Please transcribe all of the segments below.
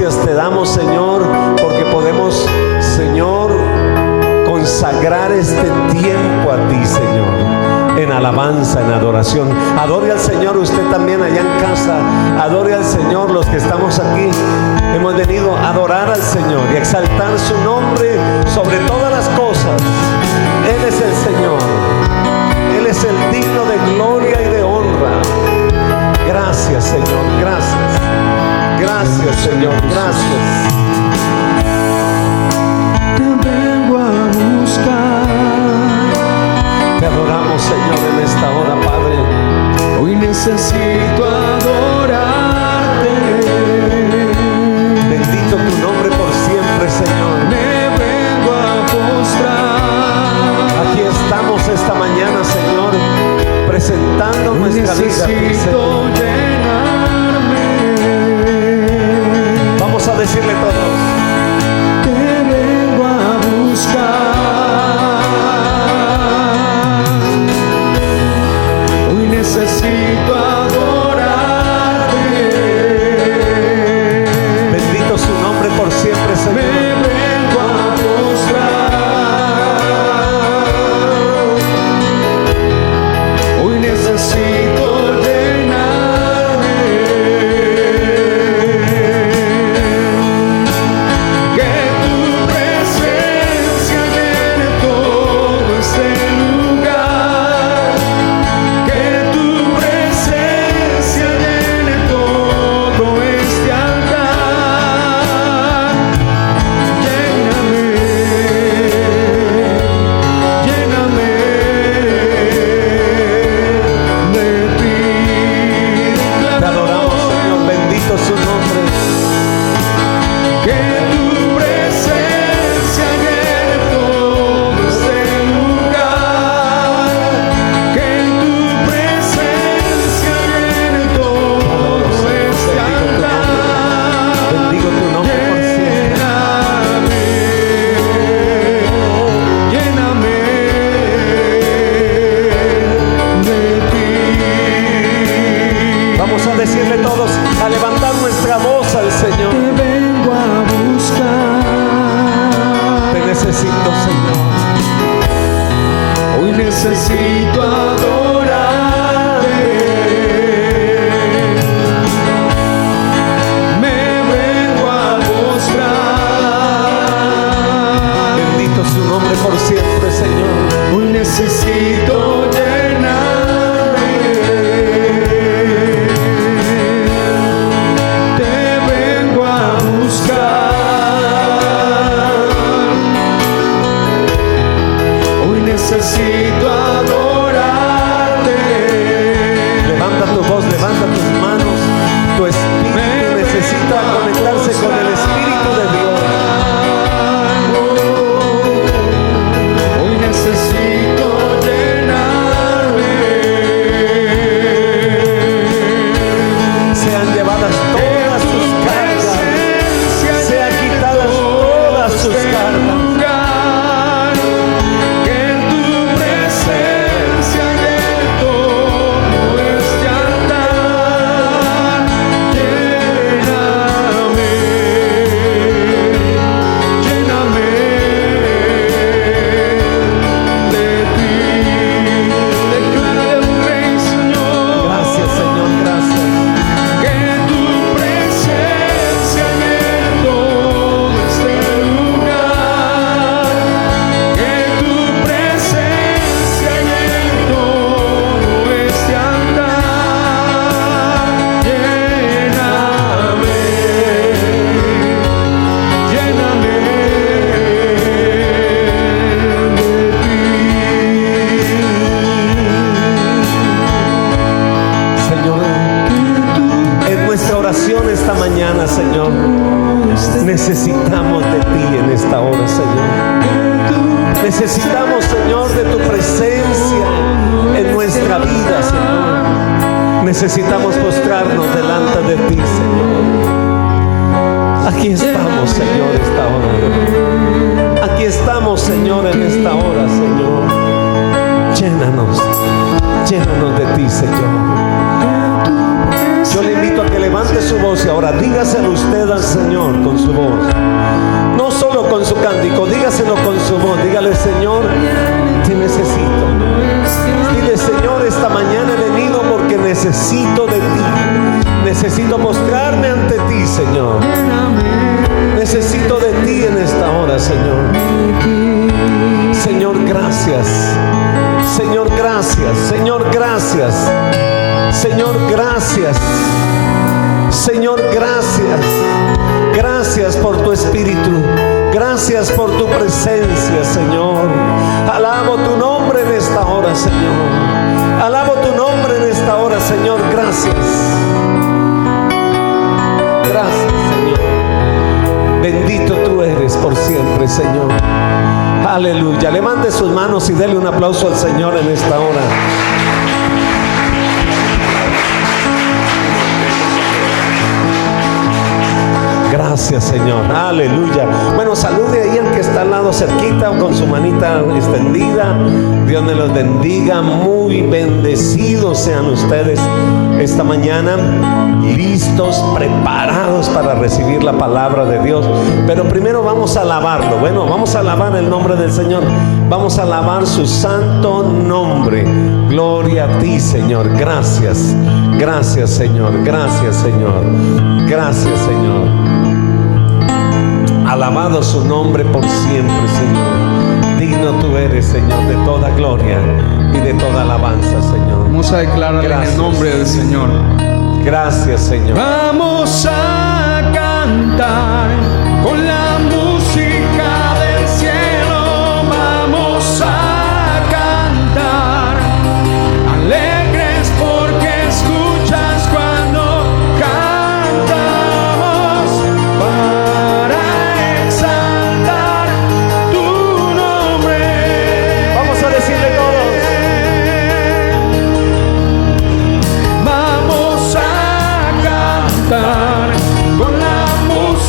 Gracias te damos, Señor, porque podemos, Señor, consagrar este tiempo a ti, Señor, en alabanza, en adoración. Adore al Señor usted también allá en casa. Adore al Señor los que estamos aquí. Hemos venido a adorar al Señor y a exaltar su nombre sobre todas las cosas. Él es el Señor. Él es el digno de gloria y de honra. Gracias, Señor, gracias. Gracias, Señor, gracias. Te vengo a buscar. Te adoramos, Señor, en esta hora, Padre. Hoy necesito adorarte. Bendito tu nombre por siempre, Señor. Me vengo a postrar. Aquí estamos esta mañana, Señor, presentando nuestra vida a ti, Señor. Vamos a decirle todos: Te vengo a buscar. Hoy necesito adorarte. bendito su nombre por siempre, Señor. Me vengo a postrar. Hoy necesito llenarme. Que tu presencia llene todo este lugar. Que tu presencia llene todo este altar. Lléname, lléname de ti. Te adoramos, Señor, bendito su nombre. Que tu presencia llene todo este lugar. Que tu presencia llene todo este altar. Bendigo tu nombre por siempre. Lléname de ti. Vamos a decirle todos, a levantar nuestra voz al Señor. Te vengo a buscar. Te necesito, Señor. Hoy necesito adorarte. Me vengo a postrar. Bendito su nombre por siempre, Señor. Hoy necesito llenarme. Te vengo a buscar. Hoy necesito adorarte. Levanta tu voz, levanta tus manos. Tu espíritu necesita conectarse con el Espíritu de Dios. Hoy necesito llenarme. Sean llevadas todas sus cargas. Sean quitadas todas sus cargas. Que tu presencia llene todo este altar. Lléname, lléname de ti. Declárale al Rey, Señor. Gracias, Señor, gracias. Que tu presencia llene todo este lugar. Que tu presencia llene todo este altar. Lléname, lléname de ti. Señor, en nuestra oración esta mañana, Señor, necesitamos de ti en esta hora, Señor. Necesitamos, Señor, de tu presencia en nuestra vida, Señor. Necesitamos postrarnos delante de ti, Señor. Aquí estamos, Señor, esta hora. Aquí estamos, Señor, en esta hora, Señor. Llénanos, llénanos de ti, Señor. Yo le invito a que levante su voz y ahora dígaselo usted al Señor con su voz. No solo con su cántico, dígaselo con su voz. Dígale: Señor, te necesito. Dile: Señor, esta mañana he venido porque necesito de ti. Necesito mostrarme ante ti, Señor. Necesito de ti en esta hora, Señor. Señor, gracias. Señor, gracias. Señor, gracias. Señor, gracias. Señor, gracias. Gracias por tu Espíritu. Gracias por tu presencia, Señor. Alabo tu nombre en esta hora, Señor. Alabo tu nombre en esta hora, Señor. Gracias. Gracias, Señor. Bendito tú eres por siempre, Señor. Aleluya. Levante sus manos y dele un aplauso al Señor en esta hora. Gracias, Señor. Aleluya. Bueno, salude ahí al que está al lado cerquita con su manita extendida. Dios me los bendiga. Muy bendecidos sean ustedes esta mañana, listos, preparados para recibir la palabra de Dios. Pero primero vamos a alabarlo. Bueno, vamos a alabar el nombre del Señor. Vamos a alabar su santo nombre. Gloria a ti, Señor. Gracias. Gracias, Señor. Gracias, Señor. Gracias, Señor. Alabado su nombre por siempre, Señor. Digno tú eres, Señor, de toda gloria y de toda alabanza, Señor. Vamos a declarar en el nombre del Señor. Gracias, Señor. Vamos a cantar con la música del cielo. Vamos a cantar alegres porque escuchas cuando cantamos para exaltar tu nombre. Vamos a decirle todos. Vamos a cantar con la música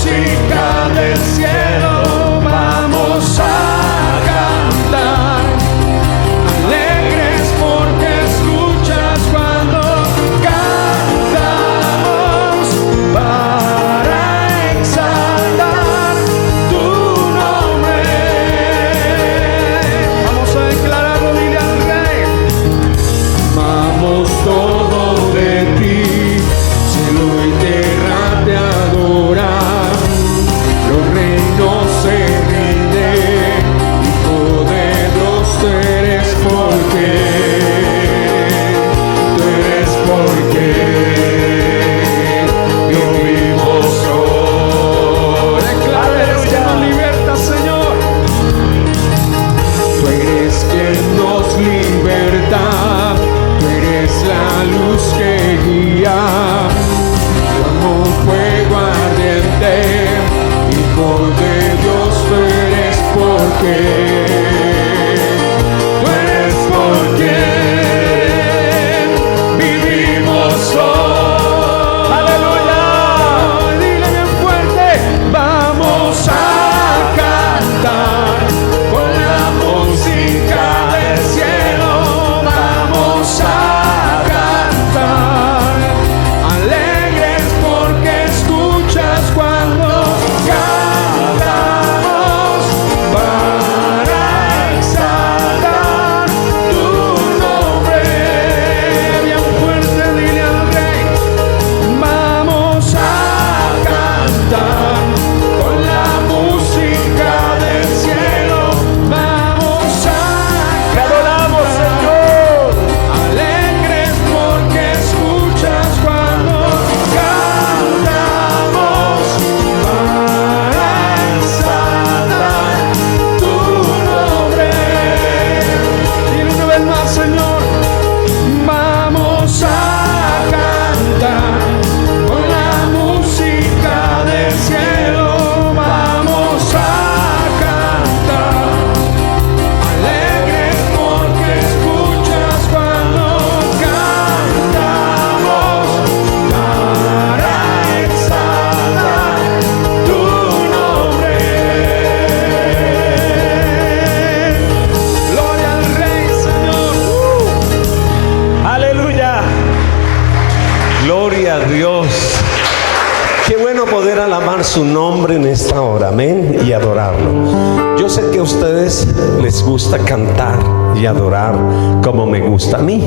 su nombre en esta hora, amén, y adorarlo. Yo sé que a ustedes les gusta cantar y adorar como me gusta a mí.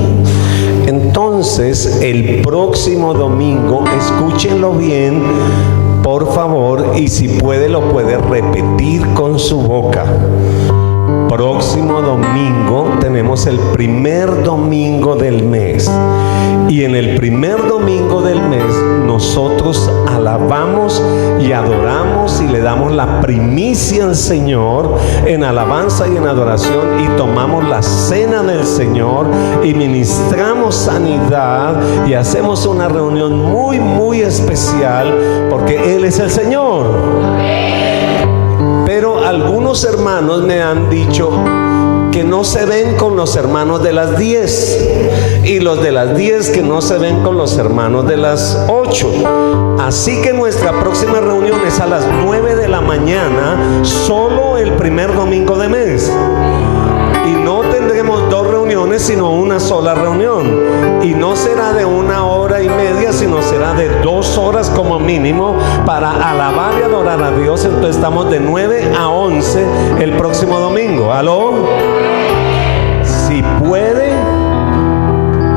Entonces, el próximo domingo, escúchenlo bien, por favor, y si puede lo puede repetir con su boca. Próximo domingo tenemos el primer domingo del mes, y en el primer domingo del mes nosotros alabamos y adoramos y le damos la primicia al Señor en alabanza y en adoración, y tomamos la cena del Señor y ministramos sanidad y hacemos una reunión muy muy especial porque Él es el Señor. Pero algunos hermanos me han dicho que no se ven con los hermanos de las 10, y los de las 10 que no se ven con los hermanos de las 8. Así que nuestra próxima reunión es a las 9 de la mañana, solo el primer domingo de mes. Y no tendremos 2 reuniones, sino una sola reunión. Y no será de 1 hora y media, sino será de 2 horas como mínimo para alabar y adorar a Dios. Entonces estamos de 9 a 11 el próximo domingo. ¿Aló? Si puede,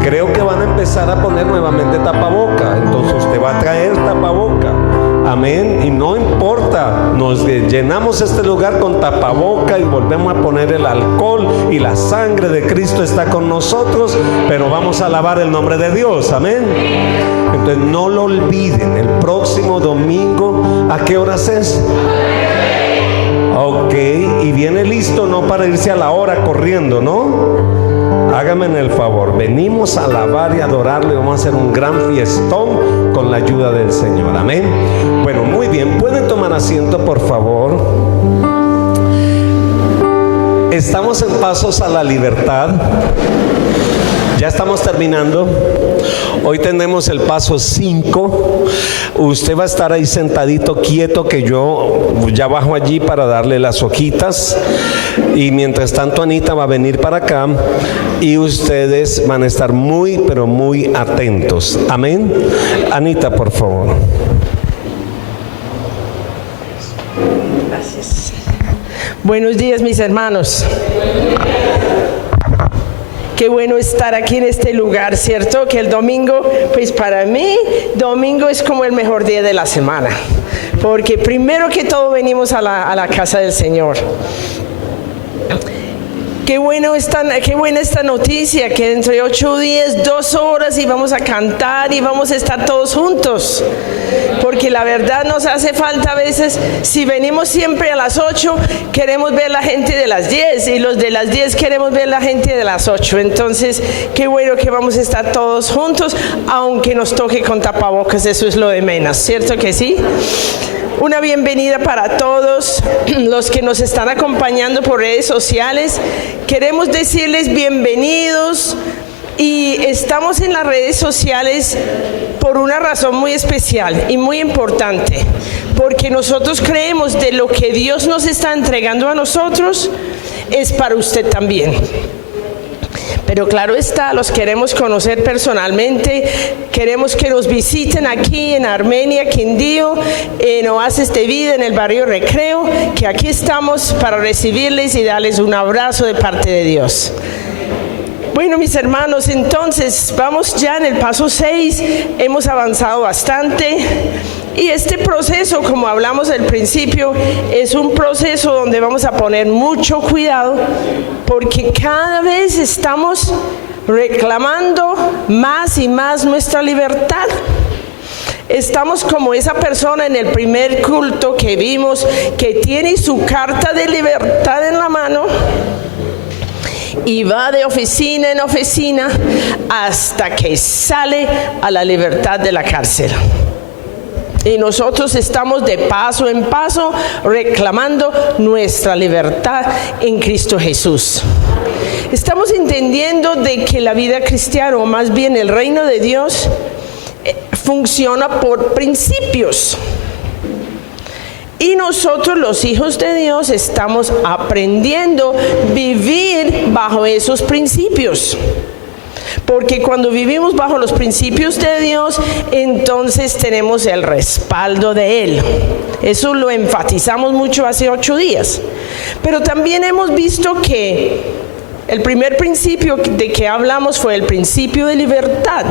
creo que van a empezar a poner nuevamente tapaboca. Entonces usted va a traer tapaboca. Amén. Y no importa, nos llenamos este lugar con tapaboca y volvemos a poner el alcohol, y la sangre de Cristo está con nosotros, pero vamos a alabar el nombre de Dios. Amén. Entonces no lo olviden, el próximo domingo, ¿a qué horas es? Ok, y viene listo, no para irse a la hora corriendo, ¿no? Hágame el favor, venimos a alabar y adorarlo, y vamos a hacer un gran fiestón con la ayuda del Señor. Amén. Bueno, muy bien, pueden tomar asiento, por favor. Estamos en Pasos a la Libertad. Ya estamos terminando. Hoy tenemos el paso 5. Usted va a estar ahí sentadito, quieto, que yo ya bajo allí para darle las hojitas. Y mientras tanto Anita va a venir para acá, y ustedes van a estar muy, pero muy atentos. Amén. Anita, por favor. Gracias. Buenos días, mis hermanos. Qué bueno estar aquí en este lugar, ¿cierto? Que el domingo, pues para mí, domingo es como el mejor día de la semana. Porque primero que todo venimos a la casa del Señor. Qué buena esta noticia, que dentro de 8 días, 2 horas, y vamos a cantar y vamos a estar todos juntos. Porque la verdad nos hace falta a veces, si venimos siempre a las 8, queremos ver la gente de las 10, y los de las 10 queremos ver la gente de las 8. Entonces, qué bueno que vamos a estar todos juntos, aunque nos toque con tapabocas, eso es lo de menos, ¿cierto que sí? Una bienvenida para todos los que nos están acompañando por redes sociales. Queremos decirles bienvenidos, y estamos en las redes sociales por una razón muy especial y muy importante, porque nosotros creemos de lo que Dios nos está entregando a nosotros es para usted también. Pero claro está, los queremos conocer personalmente, queremos que nos visiten aquí en Armenia, Quindío, en Oasis de Vida, en el barrio Recreo, que aquí estamos para recibirles y darles un abrazo de parte de Dios. Bueno, mis hermanos, entonces vamos ya en el paso 6, hemos avanzado bastante, y este proceso, como hablamos al principio, es un proceso donde vamos a poner mucho cuidado, porque cada vez estamos reclamando más y más nuestra libertad. Estamos como esa persona en el primer culto que vimos, que tiene su carta de libertad en la mano, y va de oficina en oficina hasta que sale a la libertad de la cárcel. Y nosotros estamos de paso en paso reclamando nuestra libertad en Cristo Jesús. Estamos entendiendo de que la vida cristiana, o más bien el reino de Dios, funciona por principios. Y nosotros, los hijos de Dios, estamos aprendiendo a vivir bajo esos principios. Porque cuando vivimos bajo los principios de Dios, entonces tenemos el respaldo de Él. Eso lo enfatizamos mucho hace 8 días. Pero también hemos visto que el primer principio de que hablamos fue el principio de libertad.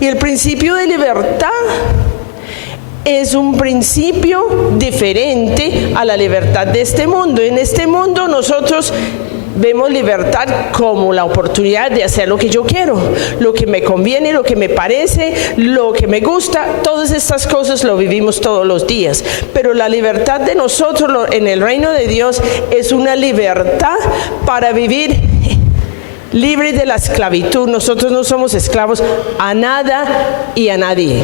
Y el principio de libertad es un principio diferente a la libertad de este mundo. En este mundo nosotros vemos libertad como la oportunidad de hacer lo que yo quiero, lo que me conviene, lo que me parece, lo que me gusta. Todas estas cosas lo vivimos todos los días. Pero la libertad de nosotros en el reino de Dios es una libertad para vivir libre de la esclavitud. Nosotros no somos esclavos a nada y a nadie.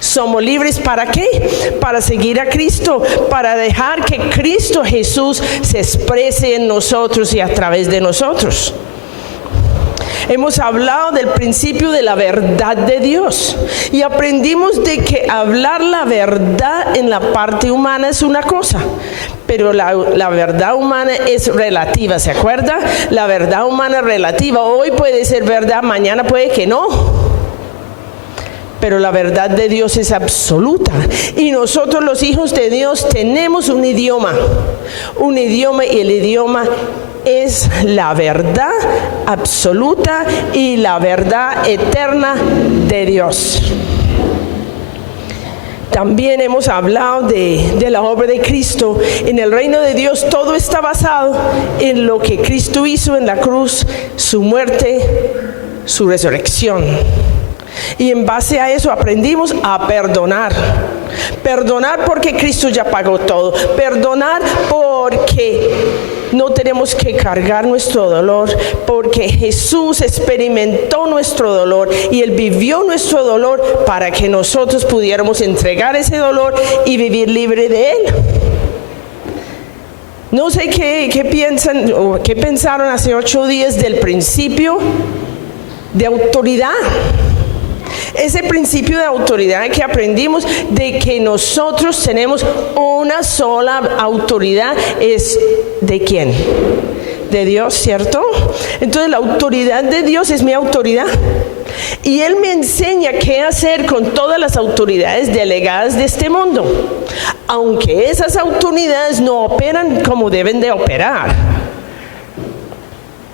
Somos libres ¿para qué? Para seguir a Cristo, para dejar que Cristo Jesús se exprese en nosotros y a través de nosotros. Hemos hablado del principio de la verdad de Dios y aprendimos de que hablar la verdad en la parte humana es una cosa, pero la verdad humana es relativa, ¿se acuerda? La verdad humana es relativa. Hoy puede ser verdad, mañana puede que no. Pero la verdad de Dios es absoluta. Y nosotros los hijos de Dios tenemos un idioma y el idioma es la verdad absoluta y la verdad eterna de Dios. También hemos hablado de la obra de Cristo. En el reino de Dios todo está basado en lo que Cristo hizo en la cruz, su muerte, su resurrección. Y en base a eso aprendimos a perdonar. Perdonar porque Cristo ya pagó todo. Perdonar porque no tenemos que cargar nuestro dolor, porque Jesús experimentó nuestro dolor y Él vivió nuestro dolor para que nosotros pudiéramos entregar ese dolor y vivir libre de Él. No sé qué piensan o qué pensaron hace 8 días del principio de autoridad. Ese principio de autoridad que aprendimos de que nosotros tenemos una sola autoridad es ¿de quién? De Dios, ¿cierto? Entonces la autoridad de Dios es mi autoridad. Y Él me enseña qué hacer con todas las autoridades delegadas de este mundo. Aunque esas autoridades no operan como deben de operar.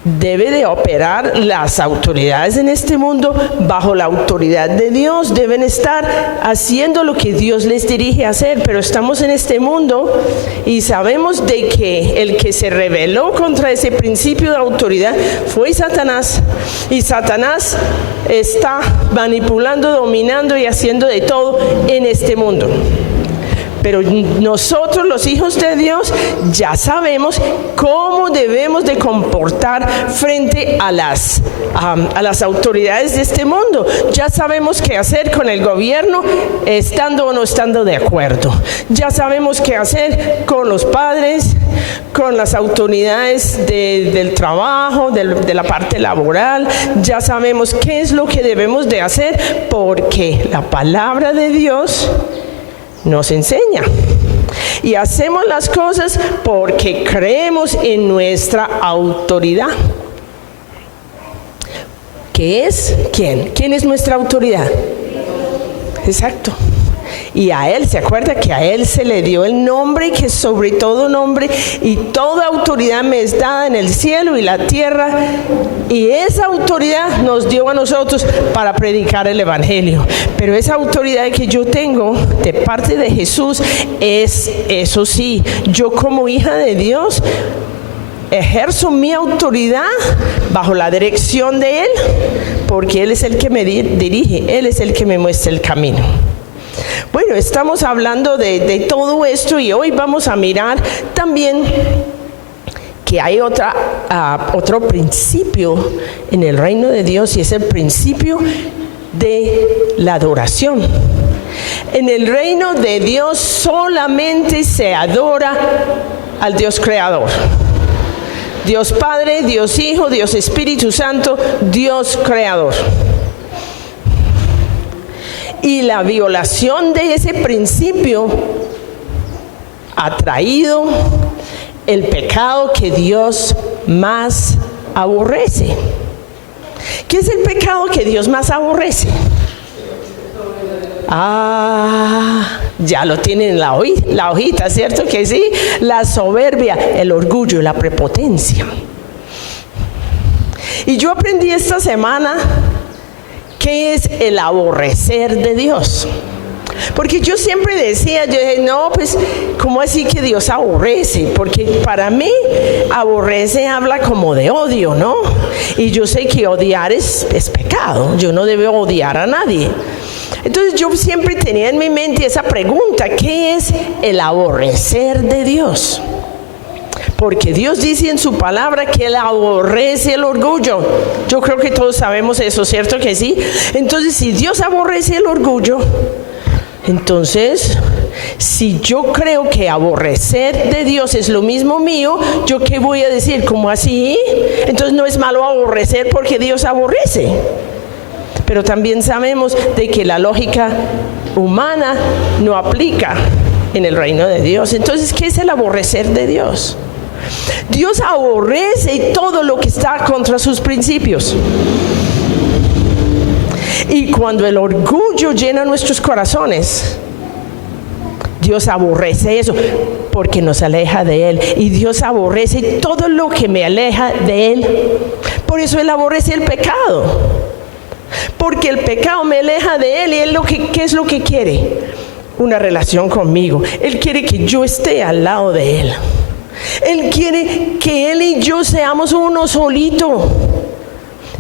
Debe de operar las autoridades en este mundo bajo la autoridad de Dios. Deben estar haciendo lo que Dios les dirige a hacer. Pero estamos en este mundo y sabemos de que el que se rebeló contra ese principio de autoridad fue Satanás. Y Satanás está manipulando, dominando y haciendo de todo en este mundo. Pero nosotros los hijos de Dios ya sabemos cómo debemos de comportar frente a las autoridades de este mundo. Ya sabemos qué hacer con el gobierno estando o no estando de acuerdo. Ya sabemos qué hacer con los padres, con las autoridades del trabajo, de la parte laboral. Ya sabemos qué es lo que debemos de hacer porque la palabra de Dios nos enseña y hacemos las cosas porque creemos en nuestra autoridad. ¿Qué es? ¿Quién? ¿Quién es nuestra autoridad? Exacto. Y a Él, ¿se acuerda que a Él se le dio el nombre que es sobre todo nombre y toda autoridad me es dada en el cielo y la tierra? Y esa autoridad nos dio a nosotros para predicar el evangelio. Pero esa autoridad que yo tengo de parte de Jesús es, eso sí, yo como hija de Dios ejerzo mi autoridad bajo la dirección de Él, porque Él es el que me dirige, Él es el que me muestra el camino. Bueno, estamos hablando de todo esto y hoy vamos a mirar también que hay otro principio en el reino de Dios y es el principio de la adoración. En el reino de Dios solamente se adora al Dios creador. Dios Padre, Dios Hijo, Dios Espíritu Santo, Dios creador. Y la violación de ese principio ha traído el pecado que Dios más aborrece. ¿Qué es el pecado que Dios más aborrece? Ya lo tienen en la hojita, ¿cierto que sí? La soberbia, el orgullo, la prepotencia. Y yo aprendí esta semana qué es el aborrecer de Dios. Porque yo siempre decía, yo dije, no, pues, ¿cómo así que Dios aborrece? Porque para mí, aborrece habla como de odio, ¿no? Y yo sé que odiar es pecado, yo no debo odiar a nadie. Entonces yo siempre tenía en mi mente esa pregunta, ¿qué es el aborrecer de Dios? Porque Dios dice en su palabra que Él aborrece el orgullo. Yo creo que todos sabemos eso, ¿cierto que sí? Entonces, si Dios aborrece el orgullo, entonces, si yo creo que aborrecer de Dios es lo mismo mío, ¿yo qué voy a decir? ¿Cómo así? Entonces no es malo aborrecer porque Dios aborrece. Pero también sabemos de que la lógica humana no aplica en el reino de Dios. Entonces, ¿qué es el aborrecer de Dios? Dios aborrece todo lo que está contra sus principios. Y cuando el orgullo llena nuestros corazones, Dios aborrece eso porque nos aleja de Él. Y Dios aborrece todo lo que me aleja de Él. Por eso Él aborrece el pecado. Porque el pecado me aleja de Él. Y Él ¿qué es lo que quiere? Una relación conmigo. Él quiere que yo esté al lado de Él. Él quiere que Él y yo seamos uno solito.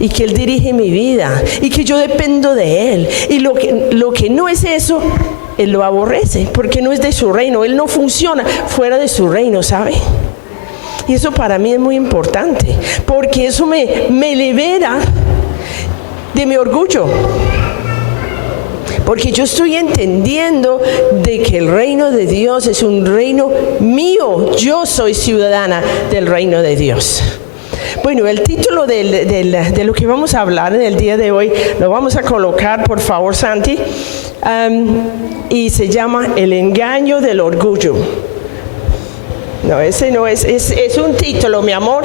Y que Él dirige mi vida. Y que yo dependo de Él. Y lo que no es eso, Él lo aborrece. Porque no es de su reino. Él no funciona fuera de su reino, ¿sabe? Y eso para mí es muy importante. Porque eso me libera de mi orgullo. Porque yo estoy entendiendo de que el reino de Dios es un reino mío. Yo soy ciudadana del reino de Dios. Bueno, el título de lo que vamos a hablar en el día de hoy lo vamos a colocar, por favor, Santi, y se llama El engaño del orgullo. No, ese no es un título, mi amor,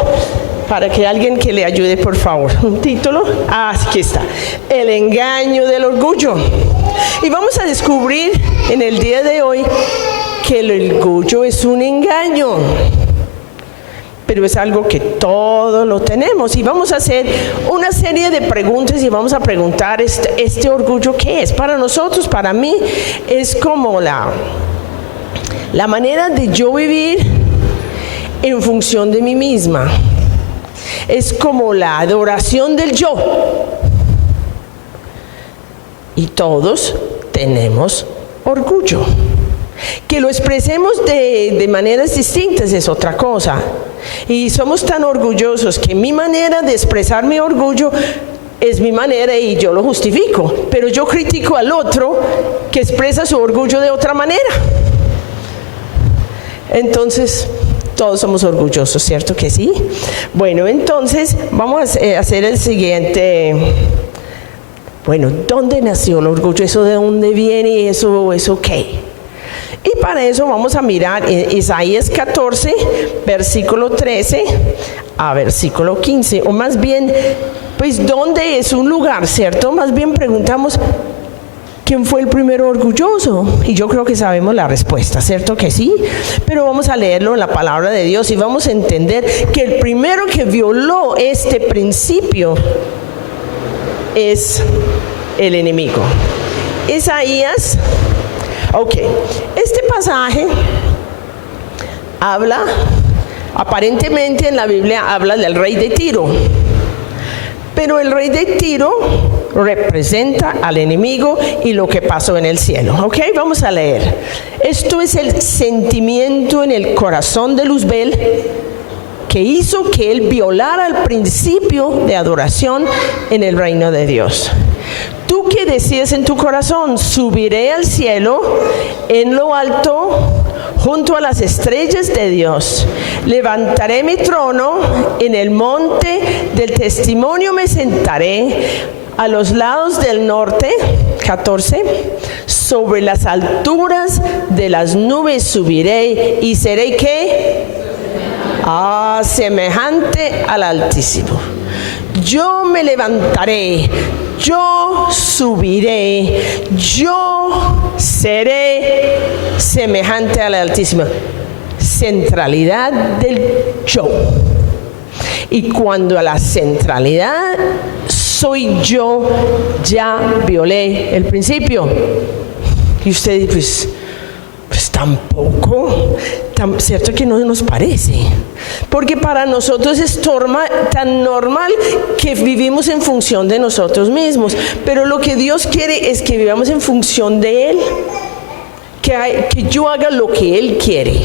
para que alguien que le ayude, por favor. Un título, aquí está, El engaño del orgullo. Y vamos a descubrir en el día de hoy que el orgullo es un engaño. Pero es algo que todos lo tenemos. Y vamos a hacer una serie de preguntas y vamos a preguntar este orgullo, ¿qué es? Para nosotros, para mí, es como la manera de yo vivir en función de mí misma. Es como la adoración del yo. Y todos tenemos orgullo. Que lo expresemos de maneras distintas es otra cosa. Y somos tan orgullosos que mi manera de expresar mi orgullo es mi manera y yo lo justifico. Pero yo critico al otro que expresa su orgullo de otra manera. Entonces, todos somos orgullosos, ¿cierto que sí? Bueno, entonces vamos a hacer el siguiente. Bueno, ¿dónde nació el orgullo? ¿Eso de dónde viene? ¿Eso qué? Y para eso vamos a mirar Isaías 14, versículo 13 a versículo 15. O más bien, pues, ¿dónde es un lugar, cierto? Más bien preguntamos, ¿quién fue el primero orgulloso? Y yo creo que sabemos la respuesta, ¿cierto que sí? Pero vamos a leerlo en la palabra de Dios y vamos a entender que el primero que violó este principio es el enemigo. Isaías. Ok, este pasaje habla, aparentemente en la Biblia habla del rey de Tiro, pero el rey de Tiro representa al enemigo y lo que pasó en el cielo. Ok, vamos a leer. Esto es el sentimiento en el corazón de Luzbel que hizo que él violara el principio de adoración en el reino de Dios. Tú que decías en tu corazón, subiré al cielo en lo alto, junto a las estrellas de Dios. Levantaré mi trono en el monte del testimonio, me sentaré a los lados del norte. 14. Sobre las alturas de las nubes subiré y seré ¿qué? Semejante al Altísimo. yo me levantaré, yo subiré, yo seré semejante al Altísimo. Centralidad del yo. Y cuando a la centralidad soy yo, ya violé el principio. Y usted dice, pues tampoco, cierto que no nos parece. Porque para nosotros es tan normal que vivimos en función de nosotros mismos. Pero lo que Dios quiere es que vivamos en función de Él. Que yo haga lo que Él quiere,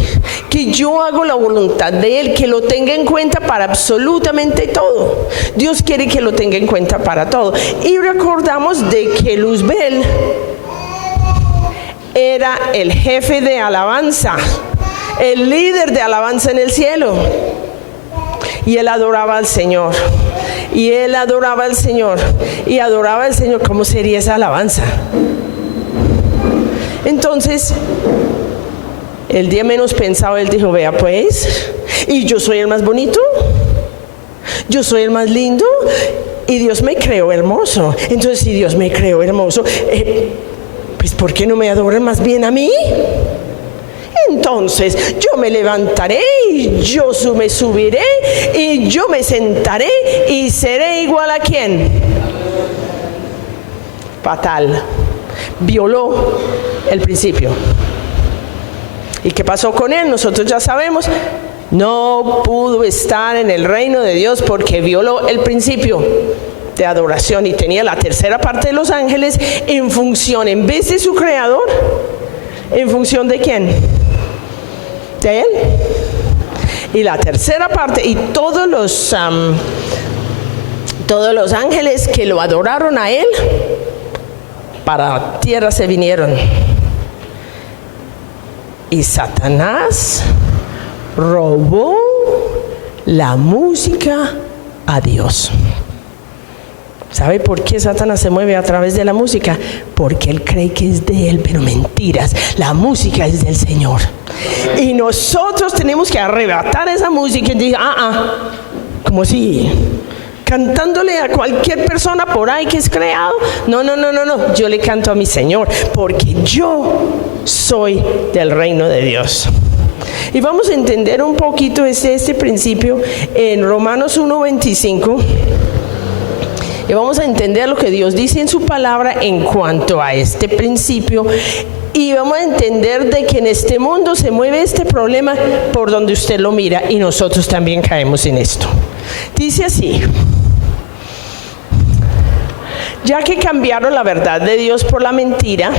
que yo haga la voluntad de Él, que lo tenga en cuenta para absolutamente todo. Dios quiere que lo tenga en cuenta para todo. Y recordamos de que Luzbel era el jefe de alabanza, el líder de alabanza en el cielo. Y él adoraba al Señor. Y él adoraba al Señor. Y adoraba al Señor. ¿Cómo sería esa alabanza? Entonces, el día menos pensado, él dijo, vea pues, y yo soy el más bonito, yo soy el más lindo, y Dios me creó hermoso. Entonces, si Dios me creó hermoso, pues ¿por qué no me adoran más bien a mí? Entonces, yo me levantaré, y yo me subiré, y yo me sentaré, y seré igual a ¿quién? Fatal. Violó el principio. ¿Y qué pasó con él? Nosotros ya sabemos. No pudo estar en el reino de Dios porque violó el principio de adoración y tenía la tercera parte de los ángeles en función, en vez de su creador, en función de ¿quién? De él. Y la tercera parte y todos los ángeles que lo adoraron a él, para la tierra se vinieron. Y Satanás robó la música a Dios. ¿Sabe por qué Satanás se mueve a través de la música? Porque él cree que es de él, pero mentiras. La música es del Señor. Y nosotros tenemos que arrebatar esa música y decir, como si cantándole a cualquier persona por ahí que es creado. No, yo le canto a mi Señor, porque yo soy del reino de Dios. Y vamos a entender un poquito este principio en Romanos 1:25. Y vamos a entender lo que Dios dice en su palabra en cuanto a este principio. Y vamos a entender de que en este mundo se mueve este problema por donde usted lo mira, y nosotros también caemos en esto. Dice así: ya que cambiaron la verdad de Dios por la mentira.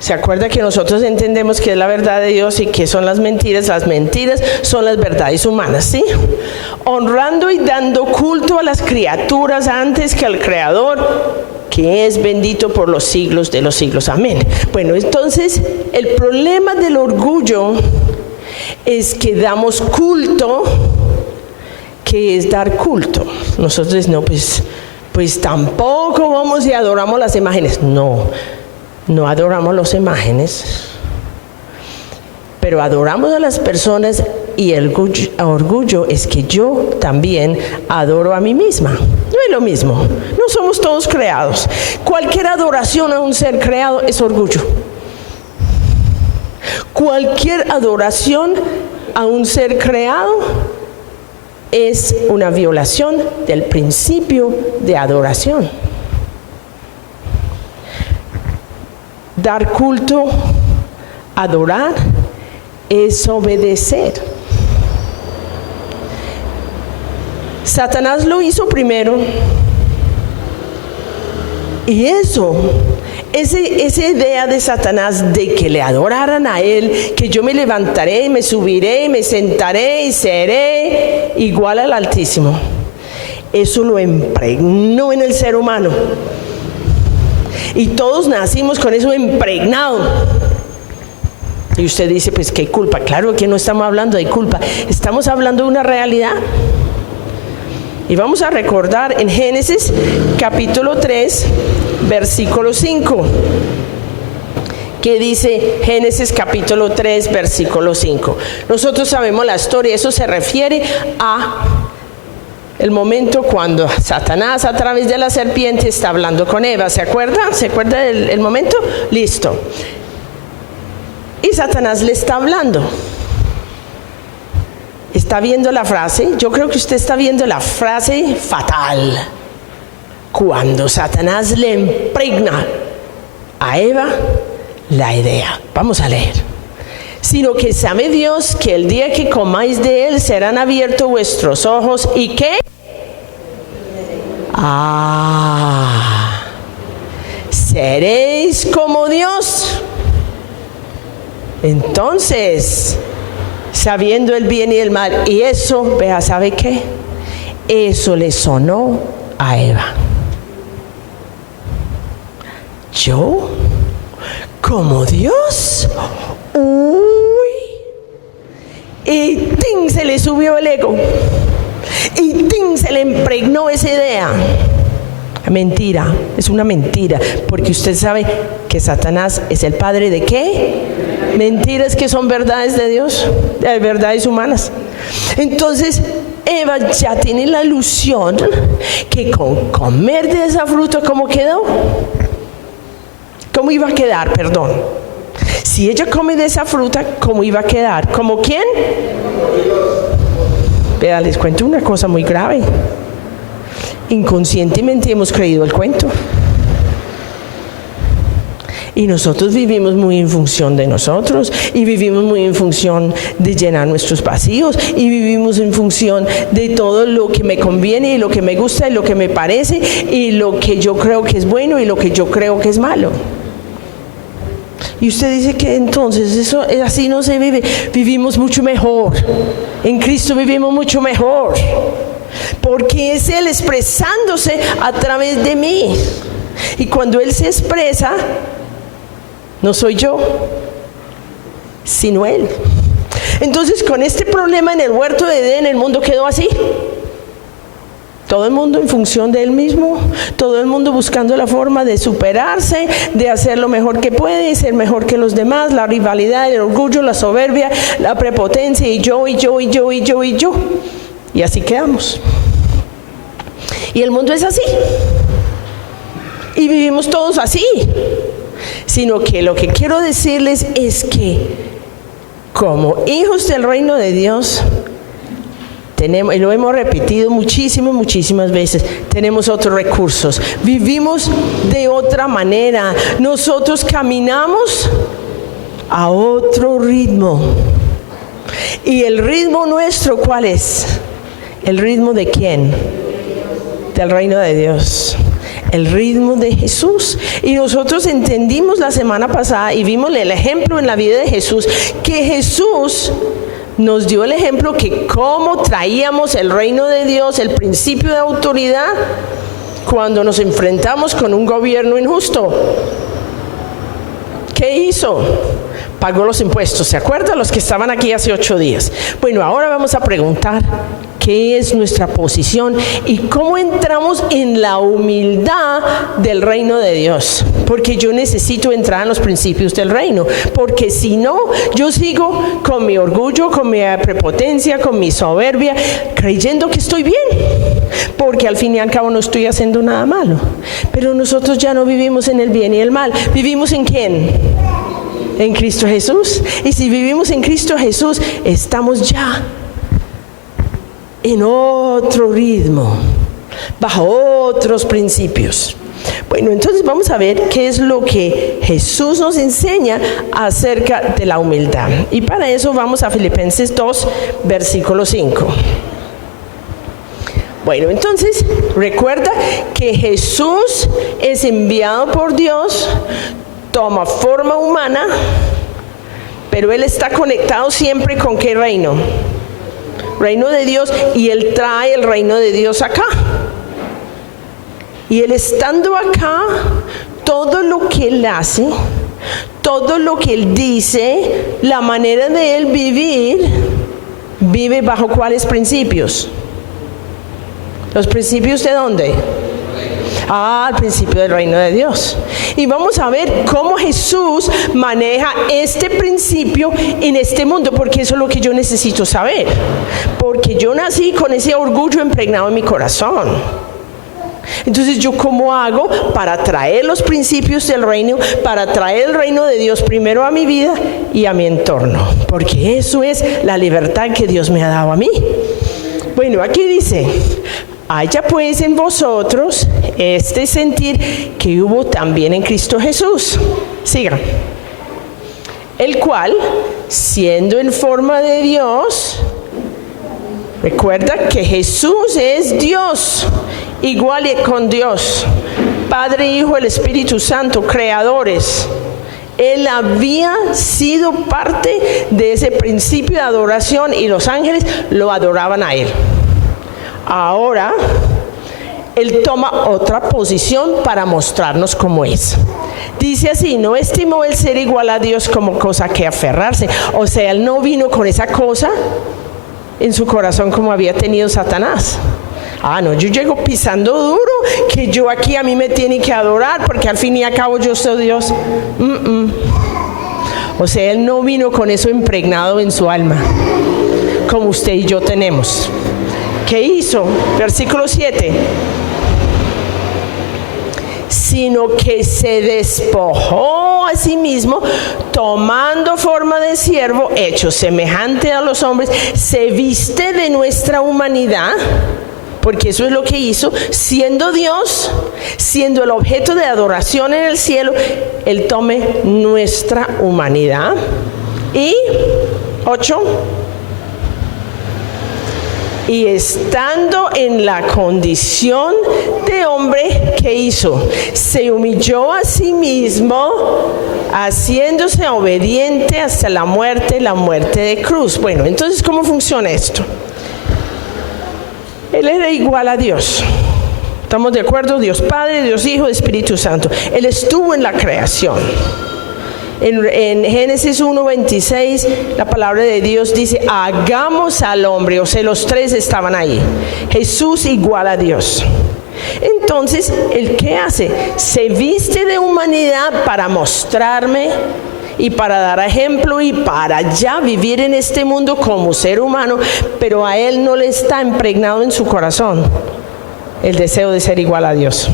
¿Se acuerda que nosotros entendemos qué es la verdad de Dios y qué son las mentiras? Las mentiras son las verdades humanas, ¿sí? Honrando y dando culto a las criaturas antes que al Creador, que es bendito por los siglos de los siglos. Amén. Bueno, entonces, el problema del orgullo es que damos culto, que es dar culto. Nosotros no, pues tampoco vamos y adoramos las imágenes. No adoramos las imágenes, pero adoramos a las personas, y el orgullo es que yo también adoro a mí misma. No es lo mismo, no somos todos creados. Cualquier adoración a un ser creado es orgullo. Cualquier adoración a un ser creado es una violación del principio de adoración. Dar culto, adorar, es obedecer. Satanás lo hizo primero. Y esa idea de Satanás de que le adoraran a él, que yo me levantaré, me subiré, me sentaré y seré igual al Altísimo, eso lo impregnó en el ser humano. Y todos nacimos con eso impregnado. Y usted dice, pues qué culpa. Claro que no estamos hablando de culpa, estamos hablando de una realidad. Y vamos a recordar en Génesis capítulo 3 versículo 5, que dice Génesis capítulo 3 versículo 5. Nosotros sabemos la historia. Eso se refiere a el momento cuando Satanás a través de la serpiente está hablando con Eva. ¿Se acuerda? ¿Se acuerda del momento? Listo. Y Satanás le está hablando. ¿Está viendo la frase? Yo creo que usted está viendo la frase fatal. Cuando Satanás le impregna a Eva la idea. Vamos a leer. Sino que sabe Dios que el día que comáis de él serán abiertos vuestros ojos y ¿qué? Seréis como Dios. Entonces, sabiendo el bien y el mal, y eso, vea, ¿sabe qué? Eso le sonó a Eva. ¿Yo? ¿Como Dios? Y ¡ting! Se le subió el ego. Y ¡ting! Se le impregnó esa idea. Mentira, es una mentira. Porque usted sabe que Satanás es el padre de ¿qué? Mentiras que son verdades de Dios, verdades humanas. Entonces Eva ya tiene la ilusión que con comer de esa fruta, ¿cómo quedó? ¿Cómo iba a quedar? Perdón. Si ella come de esa fruta, ¿cómo iba a quedar? ¿Como quién? Vea, les cuento una cosa muy grave. Inconscientemente hemos creído el cuento. Y nosotros vivimos muy en función de nosotros, y vivimos muy en función de llenar nuestros vacíos, y vivimos en función de todo lo que me conviene, y lo que me gusta, y lo que me parece, y lo que yo creo que es bueno, y lo que yo creo que es malo. Y usted dice que entonces eso así no se vive. Vivimos mucho mejor. En Cristo vivimos mucho mejor. Porque es Él expresándose a través de mí. Y cuando Él se expresa, no soy yo, sino Él. Entonces, con este problema en el huerto de Edén, el mundo quedó así. Todo el mundo en función de él mismo, todo el mundo buscando la forma de superarse, de hacer lo mejor que puede, ser mejor que los demás, la rivalidad, el orgullo, la soberbia, la prepotencia, y yo. Y así quedamos. Y el mundo es así. Y vivimos todos así. Sino que lo que quiero decirles es que como hijos del reino de Dios, tenemos, y lo hemos repetido muchísimas veces, tenemos otros recursos, vivimos de otra manera, nosotros caminamos a otro ritmo. ¿Y el ritmo nuestro cuál es? ¿El ritmo de quién? Del reino de Dios. El ritmo de Jesús. Y nosotros entendimos la semana pasada y vimos el ejemplo en la vida de Jesús, que Jesús nos dio el ejemplo que cómo traíamos el reino de Dios, el principio de autoridad, cuando nos enfrentamos con un gobierno injusto. ¿Qué hizo? Pagó los impuestos. ¿Se acuerdan los que estaban aquí hace 8 días? Bueno, ahora vamos a preguntar qué es nuestra posición y cómo entramos en la humildad del reino de Dios. Porque yo necesito entrar en los principios del reino. Porque si no, yo sigo con mi orgullo, con mi prepotencia, con mi soberbia, creyendo que estoy bien. Porque al fin y al cabo no estoy haciendo nada malo. Pero nosotros ya no vivimos en el bien y el mal. ¿Vivimos en quién? En Cristo Jesús. Y si vivimos en Cristo Jesús, estamos ya en otro ritmo, bajo otros principios. Bueno, entonces vamos a ver qué es lo que Jesús nos enseña acerca de la humildad. Y para eso vamos a Filipenses 2, versículo 5. Bueno, entonces recuerda que Jesús es enviado por Dios, toma forma humana, pero Él está conectado siempre con ¿qué reino? Reino de Dios, y Él trae el reino de Dios acá. Y Él estando acá, todo lo que Él hace, todo lo que Él dice, la manera de Él vivir, vive bajo ¿cuáles principios? ¿Los principios de dónde? Al principio del reino de Dios. Y vamos a ver cómo Jesús maneja este principio en este mundo, porque eso es lo que yo necesito saber. Porque yo nací con ese orgullo impregnado en mi corazón. Entonces, ¿yo cómo hago para traer los principios del reino, para traer el reino de Dios primero a mi vida y a mi entorno? Porque eso es la libertad que Dios me ha dado a mí. Bueno, aquí dice: haya pues en vosotros este sentir que hubo también en Cristo Jesús. Siga. El cual, siendo en forma de Dios, recuerda que Jesús es Dios, igual con Dios, Padre, Hijo, el Espíritu Santo, creadores. Él había sido parte de ese principio de adoración y los ángeles lo adoraban a Él. Ahora, Él toma otra posición para mostrarnos cómo es. Dice así: no estimó el ser igual a Dios como cosa que aferrarse. O sea, Él no vino con esa cosa en su corazón como había tenido Satanás. No, yo llego pisando duro, que yo aquí a mí me tiene que adorar, porque al fin y al cabo yo soy Dios. O sea, Él no vino con eso impregnado en su alma, como usted y yo tenemos. ¿Qué hizo? Versículo 7. Sino que se despojó a sí mismo, tomando forma de siervo, hecho semejante a los hombres, se viste de nuestra humanidad. Porque eso es lo que hizo, siendo Dios, siendo el objeto de adoración en el cielo, Él tome nuestra humanidad. Y 8. Y estando en la condición de hombre, ¿qué hizo? Se humilló a sí mismo, haciéndose obediente hasta la muerte de cruz. Bueno, entonces, ¿cómo funciona esto? Él era igual a Dios. ¿Estamos de acuerdo? Dios Padre, Dios Hijo, Espíritu Santo. Él estuvo en la creación. En Génesis 1:26, la palabra de Dios dice: hagamos al hombre. O sea, los tres estaban ahí. Jesús igual a Dios. Entonces, ¿Él qué hace? Se viste de humanidad para mostrarme y para dar ejemplo y para ya vivir en este mundo como ser humano, pero a Él no le está impregnado en su corazón el deseo de ser igual a Dios.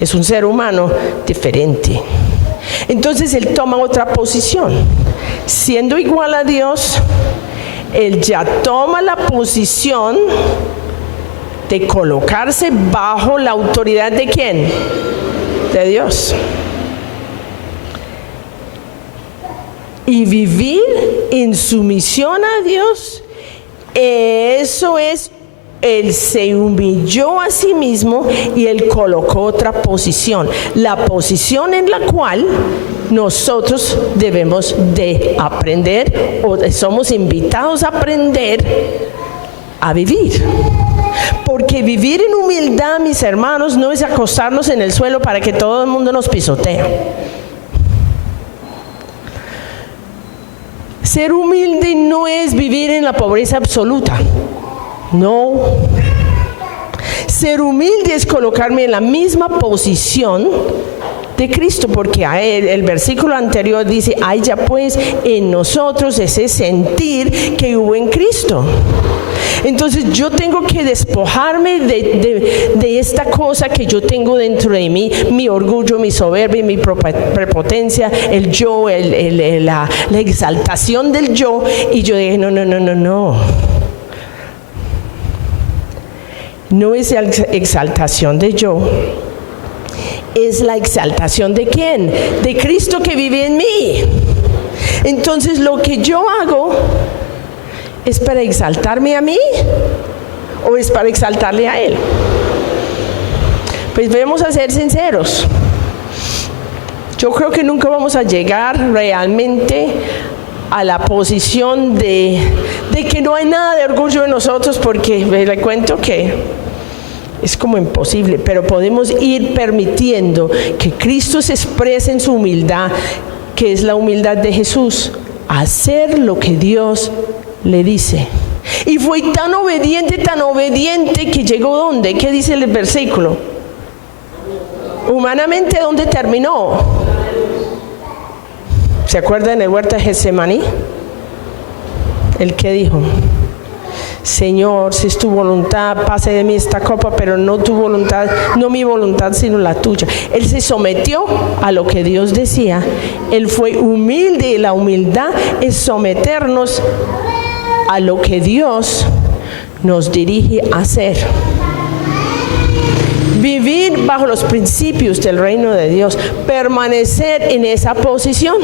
Es un ser humano diferente. Entonces Él toma otra posición. Siendo igual a Dios, Él ya toma la posición de colocarse bajo la autoridad ¿de quién? De Dios. Y vivir en sumisión a Dios, eso es, Él se humilló a sí mismo y Él colocó otra posición, la posición en la cual nosotros debemos de aprender, o somos invitados a aprender a vivir. Porque vivir en humildad, mis hermanos, no es acostarnos en el suelo para que todo el mundo nos pisotee. Ser humilde no es vivir en la pobreza absoluta. No. Ser humilde es colocarme en la misma posición de Cristo, porque a él, el versículo anterior dice: haya pues en nosotros ese sentir que hubo en Cristo. Entonces yo tengo que despojarme de esta cosa que yo tengo dentro de mí, mi orgullo, mi soberbia, mi prepotencia, el yo, la exaltación del yo. Y yo dije: no. No es la exaltación de yo, es la exaltación ¿de quién? De Cristo que vive en mí. Entonces lo que yo hago, ¿es para exaltarme a mí o es para exaltarle a Él? Pues debemos a ser sinceros. Yo creo que nunca vamos a llegar realmente a la posición de que no hay nada de orgullo en nosotros, porque le cuento que es como imposible, pero podemos ir permitiendo que Cristo se exprese en su humildad, que es la humildad de Jesús, hacer lo que Dios le dice. Y fue tan obediente que llegó ¿dónde? ¿Qué dice el versículo? Humanamente, ¿dónde terminó? ¿Se acuerdan en el huerto de Getsemaní? ¿El qué dijo? Señor, si es tu voluntad, pase de mí esta copa, pero no tu voluntad, no mi voluntad, sino la tuya. Él se sometió a lo que Dios decía. Él fue humilde, y la humildad es someternos a lo que Dios nos dirige a hacer. Vivir bajo los principios del reino de Dios, permanecer en esa posición.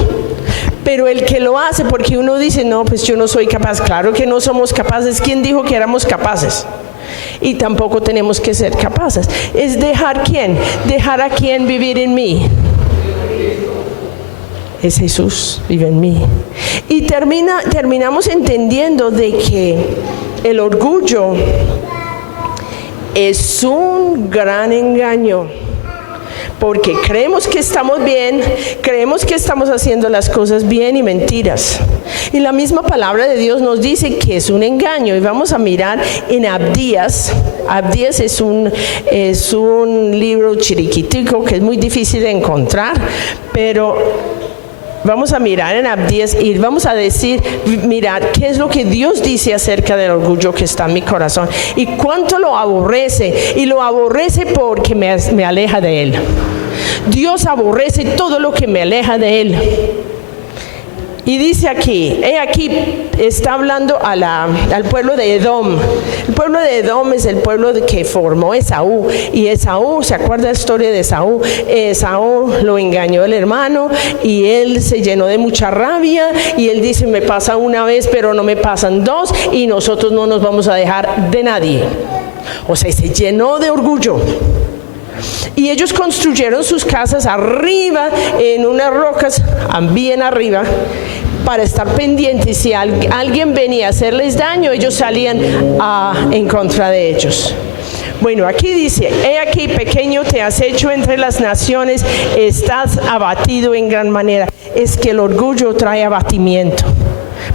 Pero el que lo hace, porque uno dice, no, pues yo no soy capaz. Claro que no somos capaces. ¿Quién dijo que éramos capaces? Y tampoco tenemos que ser capaces. Es dejar ¿quién? Dejar a quién vivir en mí. Es Jesús, vive en mí. Y terminamos entendiendo de que el orgullo es un gran engaño. Porque creemos que estamos bien, creemos que estamos haciendo las cosas bien y mentiras. Y la misma palabra de Dios nos dice que es un engaño. Y vamos a mirar en Abdías. Abdías es un libro chiriquitico que es muy difícil de encontrar, pero vamos a mirar en Abdías y vamos a decir, mirar qué es lo que Dios dice acerca del orgullo que está en mi corazón y cuánto lo aborrece, y lo aborrece porque me aleja de Él. Dios aborrece todo lo que me aleja de Él. Y dice aquí está hablando al pueblo de Edom. El pueblo de Edom es el pueblo que formó Esaú. Y Esaú, ¿se acuerda la historia de Esaú? Esaú lo engañó el hermano y él se llenó de mucha rabia. Y él dice, me pasa una vez, pero no me pasan dos. Y nosotros no nos vamos a dejar de nadie. O sea, se llenó de orgullo. Y ellos construyeron sus casas arriba, en unas rocas, bien arriba, para estar pendientes. Si alguien venía a hacerles daño, ellos salían en contra de ellos. Bueno, aquí dice, he aquí, pequeño te has hecho entre las naciones, estás abatido en gran manera. Es que el orgullo trae abatimiento,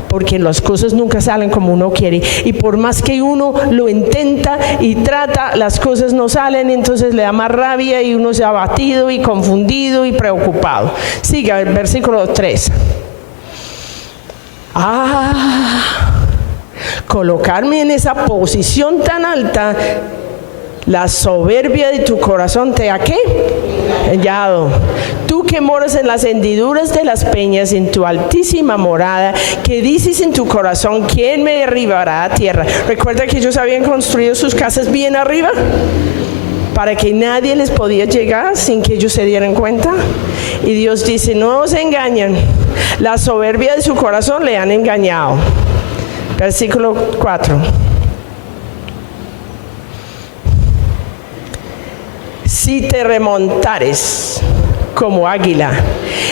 porque las cosas nunca salen como uno quiere, y por más que uno lo intenta y trata, las cosas no salen. Entonces le da más rabia y uno se ha abatido y confundido y preocupado. Siga el versículo 3. Colocarme en esa posición tan alta, la soberbia de tu corazón te ha ¿qué? Hallado. Tú que moras en las hendiduras de las peñas, en tu altísima morada, que dices en tu corazón, ¿quién me derribará a tierra? Recuerda que ellos habían construido sus casas bien arriba, para que nadie les podía llegar sin que ellos se dieran cuenta. Y Dios dice, no se engañan, la soberbia de su corazón le han engañado. Versículo 4. Si te remontares como águila,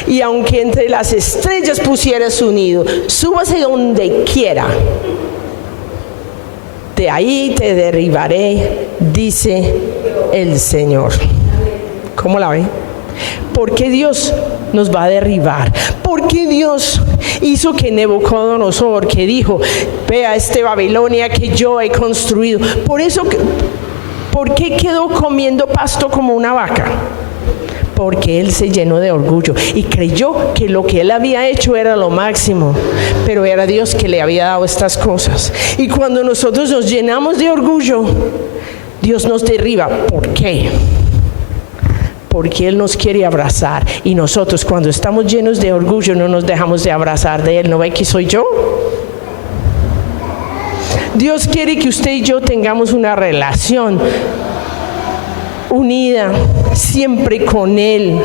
y aunque entre las estrellas pusieras su nido, súbase donde quiera, de ahí te derribaré, dice el Señor. ¿Cómo la ve? ¿Por qué Dios nos va a derribar? ¿Por qué Dios hizo que Nabucodonosor, que dijo, vea este Babilonia que yo he construido? ¿Por qué quedó comiendo pasto como una vaca? Porque él se llenó de orgullo y creyó que lo que él había hecho era lo máximo, pero era Dios que le había dado estas cosas. Y cuando nosotros nos llenamos de orgullo, Dios nos derriba. ¿Por qué? Porque Él nos quiere abrazar, y nosotros cuando estamos llenos de orgullo no nos dejamos de abrazar de Él. ¿No ve que soy yo? Dios quiere que usted y yo tengamos una relación unida siempre con Él,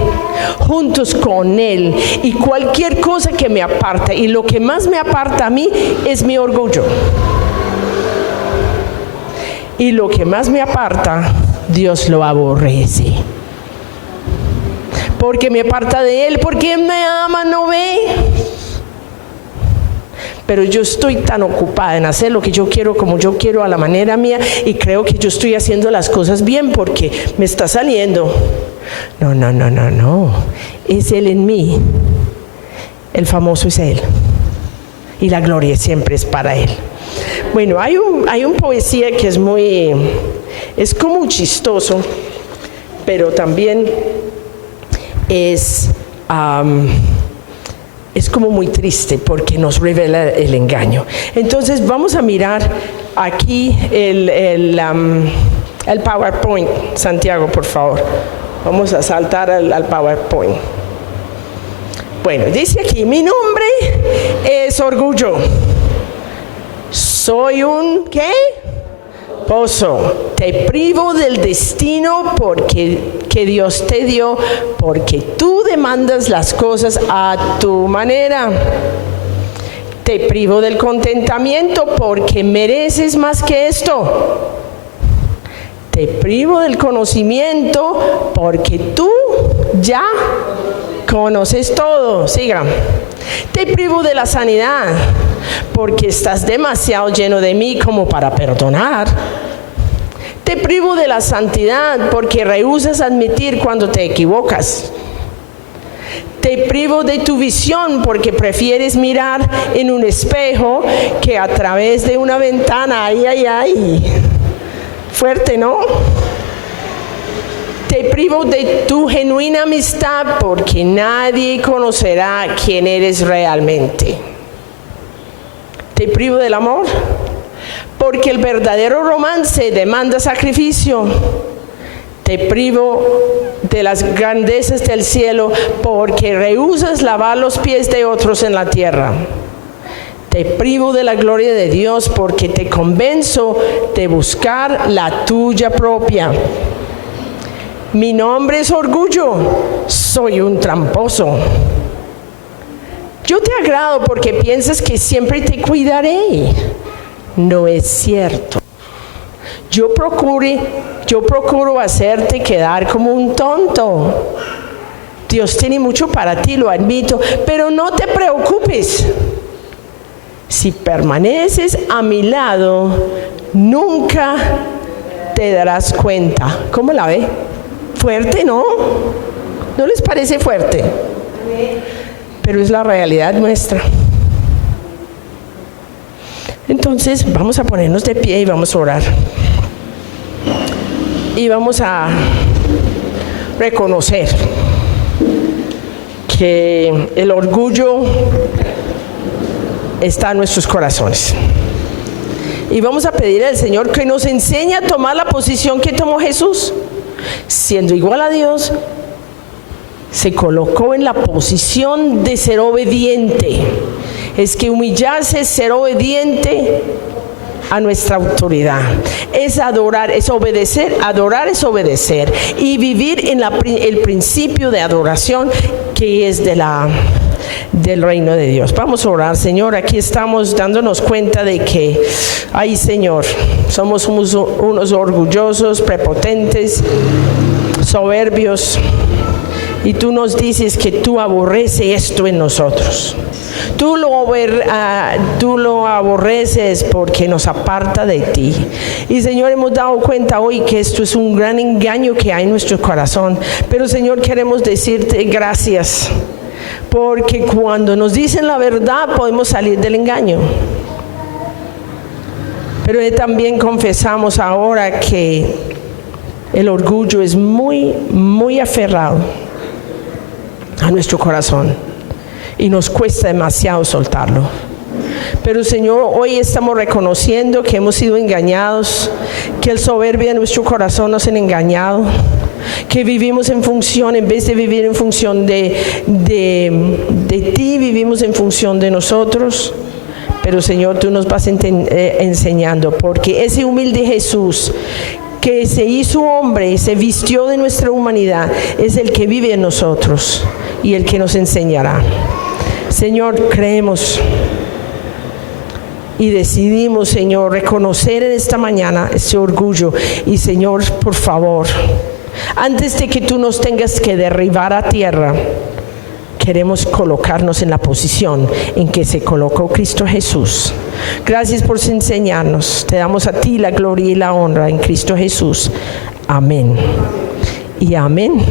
juntos con Él, y cualquier cosa que me aparta, y lo que más me aparta a mí es mi orgullo, y lo que más me aparta Dios lo aborrece, porque me aparta de Él, porque Él me ama, ¿no ve? Pero yo estoy tan ocupada en hacer lo que yo quiero, como yo quiero, a la manera mía, y creo que yo estoy haciendo las cosas bien porque me está saliendo. No. Es Él en mí. El famoso es Él. Y la gloria siempre es para Él. Bueno, hay un poesía que es como chistoso, pero también es como muy triste porque nos revela el engaño. Entonces vamos a mirar aquí el PowerPoint. Santiago, por favor. Vamos a saltar al PowerPoint. Bueno, dice aquí, mi nombre es orgullo. Soy un, ¿qué? Pozo. Te privo del destino que Dios te dio, porque tú demandas las cosas a tu manera. Te privo del contentamiento porque mereces más que esto. Te privo del conocimiento porque tú ya conoces todo. Siga. Te privo de la sanidad porque estás demasiado lleno de mí como para perdonar. Te privo de la santidad porque rehusas admitir cuando te equivocas. Te privo de tu visión porque prefieres mirar en un espejo que a través de una ventana. Ay, ay, ay. Fuerte, ¿no? Te privo de tu genuina amistad porque nadie conocerá quién eres realmente. Te privo del amor porque el verdadero romance demanda sacrificio. Te privo de las grandezas del cielo porque rehusas lavar los pies de otros en la tierra. Te privo de la gloria de Dios porque te convenzo de buscar la tuya propia. Mi nombre es orgullo, soy un tramposo. Yo te agrado porque piensas que siempre te cuidaré. No es cierto. Yo procuro hacerte quedar como un tonto. Dios tiene mucho para ti, lo admito, pero no te preocupes. Si permaneces a mi lado, nunca te darás cuenta. ¿Cómo la ve? Fuerte, ¿no? ¿No les parece fuerte? Pero es la realidad nuestra. Entonces vamos a ponernos de pie y vamos a orar. Y vamos a reconocer que el orgullo está en nuestros corazones. Y vamos a pedir al Señor que nos enseñe a tomar la posición que tomó Jesús. Siendo igual a Dios, se colocó en la posición de ser obediente. Es que humillarse es ser obediente a nuestra autoridad. Es adorar, es obedecer. Adorar es obedecer. Y vivir en el principio de adoración que es del reino de Dios. Vamos a orar. Señor, aquí estamos dándonos cuenta de que, ay Señor, somos unos orgullosos, prepotentes, soberbios, y tú nos dices que tú aborreces esto en nosotros. Tú lo aborreces porque nos aparta de ti. Y Señor, hemos dado cuenta hoy que esto es un gran engaño que hay en nuestro corazón. Pero Señor, queremos decirte gracias, porque cuando nos dicen la verdad podemos salir del engaño. Pero también confesamos ahora que el orgullo es muy, muy aferrado a nuestro corazón y nos cuesta demasiado soltarlo. Pero Señor, hoy estamos reconociendo que hemos sido engañados, que el soberbio de nuestro corazón nos ha engañado, que vivimos en función, en vez de vivir en función de ti, vivimos en función de nosotros. Pero Señor, tú nos vas enseñando, porque ese humilde Jesús que se hizo hombre y se vistió de nuestra humanidad es el que vive en nosotros y el que nos enseñará. Señor, creemos y decidimos, Señor, reconocer en esta mañana ese orgullo. Y Señor, por favor, antes de que tú nos tengas que derribar a tierra, queremos colocarnos en la posición en que se colocó Cristo Jesús. Gracias por enseñarnos. Te damos a ti la gloria y la honra en Cristo Jesús. Amén. Y amén.